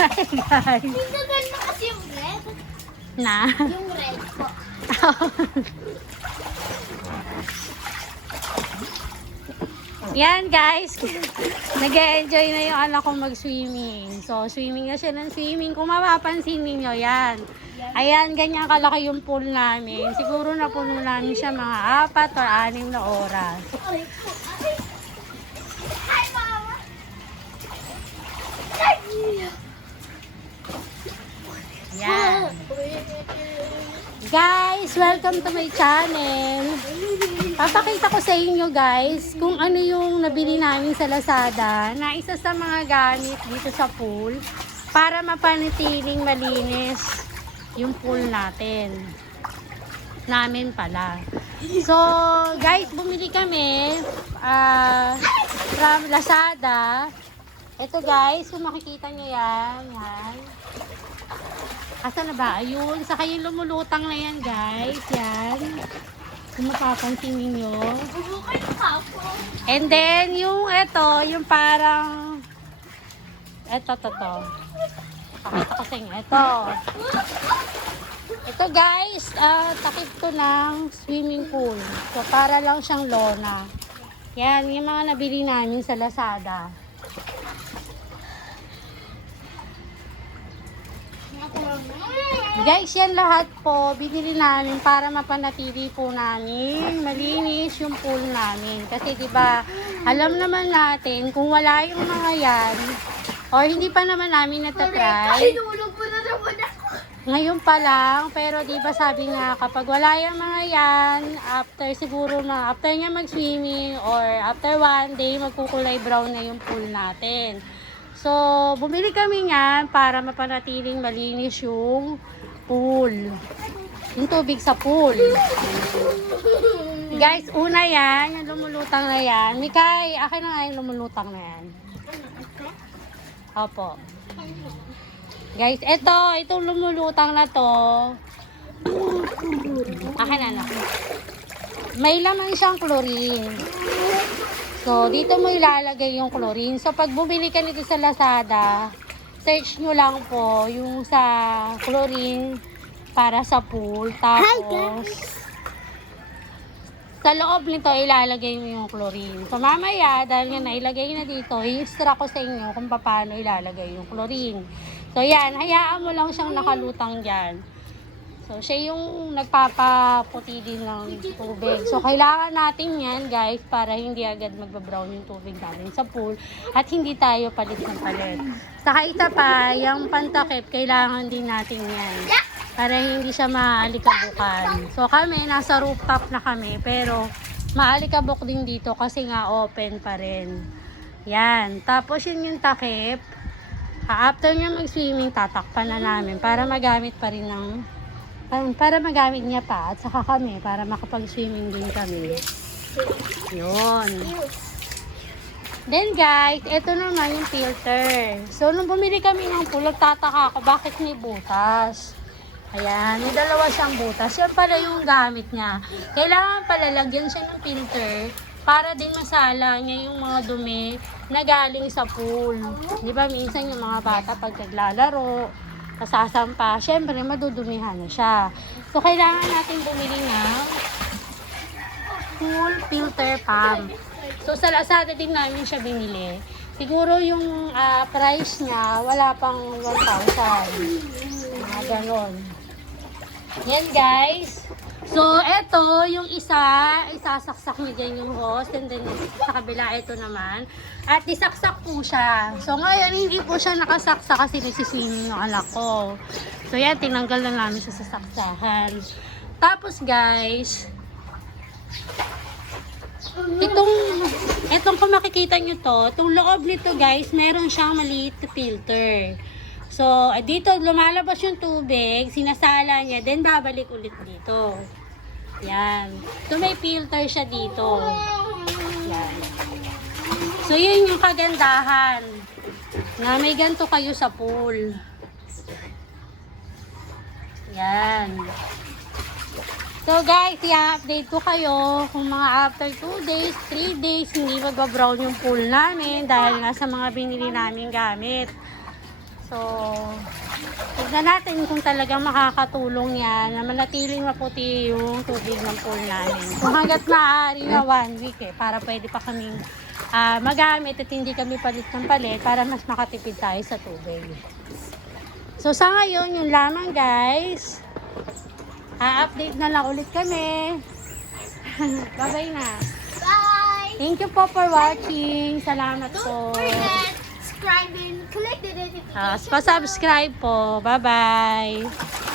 Hi guys. Hindi ganda kasi yung red. Na? Yung red po. Yan guys, nag-enjoy na yung anak ko mag-swimming. So, swimming na siya ng swimming. Kung mapapansin ninyo, yan. Ayan, ganyan kalaki yung pool namin. Siguro na puno namin siya mga 4 or 6 na oras. Aray po. Aray. Hi, mama. Ay. Yan. Guys, welcome to my channel. Papakita ko sa inyo guys kung ano yung nabili namin sa Lazada na isa sa mga gamit dito sa pool para mapanatiling malinis yung pool namin pala. So guys, bumili kami from Lazada. Ito guys, kung makikita nyo yan. Asa na ba? Ayun, saka yung lumulutang na yan guys. Yan. Kung mapapansin ninyo. Bubukay ng kapo. And then, yung ito, yung parang ito. Pakita ko sa inyo. Ito guys, takip to ng swimming pool. So, para lang siyang lona. Yan, yung mga nabili namin sa Lazada. Guys, yan lahat po binili namin para mapanatili po namin malinis yung pool namin. Kasi 'di ba, alam naman natin kung wala yung mga yan or hindi pa naman namin natatry. Hinulog mo na naman ako. Ngayon pa lang, pero 'di ba sabi nga kapag wala yung mga yan, after siguro after niya mag-swimming or after one day magkukulay brown na yung pool natin. So, bumili kami niyan para mapanatiling malinis yung pool. Yung tubig sa pool. Guys, una yan, yung lumulutang na yan. Mikay, akin na nga yung lumulutang na yan. Opo. Guys, itong lumulutang na to. Akin na. May laman siyang chlorine. So, dito mo ilalagay yung chlorine. So, pag bumili ka nito sa Lazada, search nyo lang po yung sa chlorine para sa pool. Tapos, sa loob nito ilalagay mo yung chlorine. So, mamaya, dahil nga nailagay na dito, i-extra ko sa inyo kung paano ilalagay yung chlorine. So, yan. Hayaan mo lang siyang nakalutang dyan. So, siya yung nagpapaputi din ng tubig. So, kailangan natin yan, guys, para hindi agad magba-brown yung tubig namin sa pool at hindi tayo palit ng palit. Saka isa pa, yung pantakip, kailangan din natin yan para hindi siya maalikabukan. So, kami, nasa rooftop na kami, pero maalikabok din dito kasi nga open pa rin. Yan. Tapos, yun yung takip. After niya mag-swimming, tatakpan na namin para magamit pa rin para magamit niya pa at saka kami para makapag-swimming din kami. Yun. Then guys, ito naman yung filter. So nung bumili kami ng pool, nagtataka ako bakit may butas. Ayan, may dalawa siyang butas. Yan pala yung gamit niya. Kailangan pala lagyan siya ng filter para din masala niya yung mga dumi na galing sa pool. Di ba minsan yung mga bata pag naglalaro, kasasampa, syempre madudumihan na siya. So, kailangan natin bumili ng pool filter pump. So, sa Lazada din namin siya binili. Siguro yung price niya, wala pang 1,000. Mga ganon. Yan guys. So, eto, yung isasaksak niyo dyan yung hose. And then, sa kabila, ito naman. At isaksak po siya. So, ngayon, hindi po siya nakasaksak kasi nagsiswimming yung anak ko. So, yan, tinanggal na namin siya sa saksahan. Tapos, guys, itong kung makikita nyo to, itong loob nito, guys, meron siyang maliit na filter. So, dito, lumalabas yung tubig, sinasala niya, then babalik ulit dito. Yan. So, may filter siya dito. Yan. So, yun yung kagandahan na may ganito kayo sa pool. Yan. So guys, i-update ko kayo kung mga after 2 days, 3 days, hindi magbabrown yung pool namin dahil nga sa mga binili namin gamit. So, tignan natin kung talagang makakatulong yan na manatiling maputi yung tubig ng pool namin. Kung hanggat maaari na 1 week para pwede pa kaming magamit at hindi kami palit ng palit para mas makatipid tayo sa tubig. So, sa ngayon, yun lamang guys. Update na lang ulit kami. Bye-bye na. Bye! Thank you po for watching. Salamat po. Don't forget, subscribe and click the notification. Pa-subscribe po. Bye-bye.